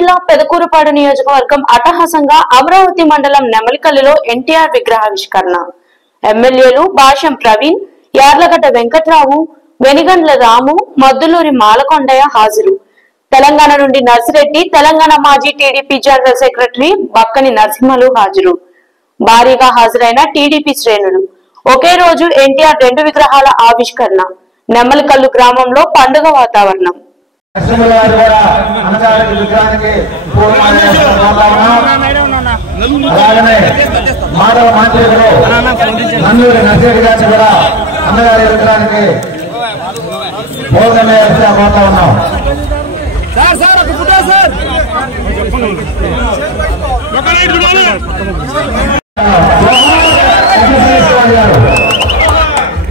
జిల్లా పెదకూరుపాడు నియోజకవర్గం అట్టహాసంగా అమరావతి మండలం నెమలికల్లిలో ఎన్టీఆర్ విగ్రహావిష్కరణ. ఎమ్మెల్యేలు భాష్యం ప్రవీణ్, యార్లగడ్డ వెంకట్రావు, వెనిగండ్ల రాము, మద్దులూరి మాలకొండయ్య హాజరు. తెలంగాణ నుండి నర్సిరెడ్డి, తెలంగాణ మాజీ TDP general secretary Bakkani Narasimhalu హాజరు. భారీగా హాజరైన టీడీపీ శ్రేణులు. ఒకే రోజు ఎన్టీఆర్ 2 విగ్రహాల ఆవిష్కరణ. నెమలికల్లు గ్రామంలో పండుగ వాతావరణం.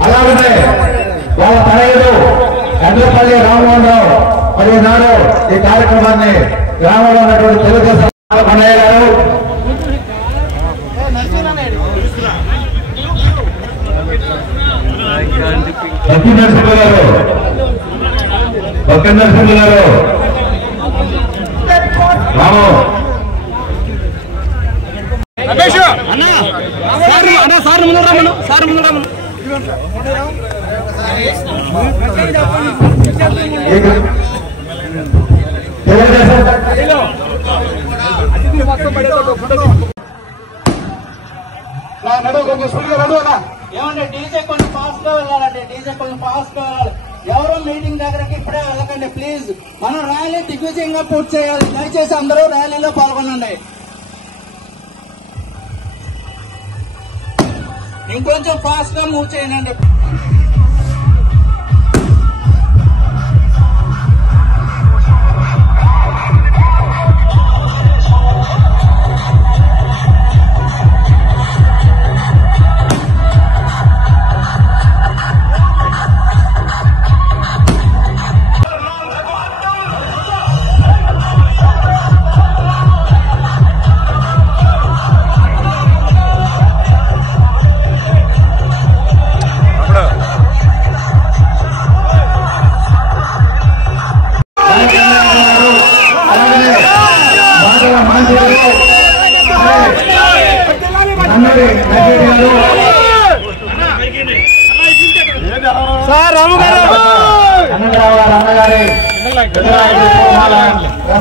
అలాగే వాళ్ళ తనయుడు ఎండపల్లి రామ్మోహన్ రావు మరి నాడు ఈ కార్యక్రమాన్ని గ్రామంలో ఉన్నటువంటి తెలుగుదేశం అన్నయ్య గారు, సత్య నరసింహ గారు, బక్క నరసింహ గారు, రాము ఏమంటే డీజే కొంచెం ఫాస్ట్ గా వెళ్ళాలండి. డీజే కొంచెం ఫాస్ట్ గా వెళ్ళాలి. ఎవరో మీటింగ్ దగ్గరకి ఇప్పుడే వెళ్ళకండి ప్లీజ్. మనం ర్యాలీ దిగ్విజయంగా పూర్తి చేయాలి. దయచేసి అందరూ ర్యాలీలో పాల్గొనండి. ఇంకొంచెం ఫాస్ట్ గా మూవ్ చేయండి.